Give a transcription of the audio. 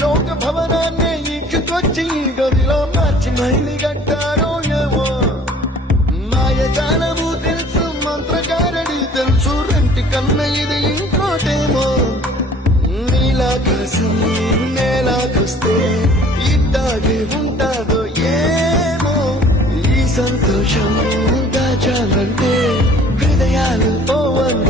లోక భవనాన్ని ఈడ్చుకొచ్చి గదిలో మార్చి మైలి గట్టారో ఏమో మాయజాలము తెలుసు మంత్రగారడి తెలుసు రెంటి కన్న ఇది ఇంకోటేమో నీలాకాశం నేలాకొస్తే ఇట్టాగే ఉంటాదో ఏమో ఈ సంతోషం దాచాలంటే హృదయాలు ఓ వంద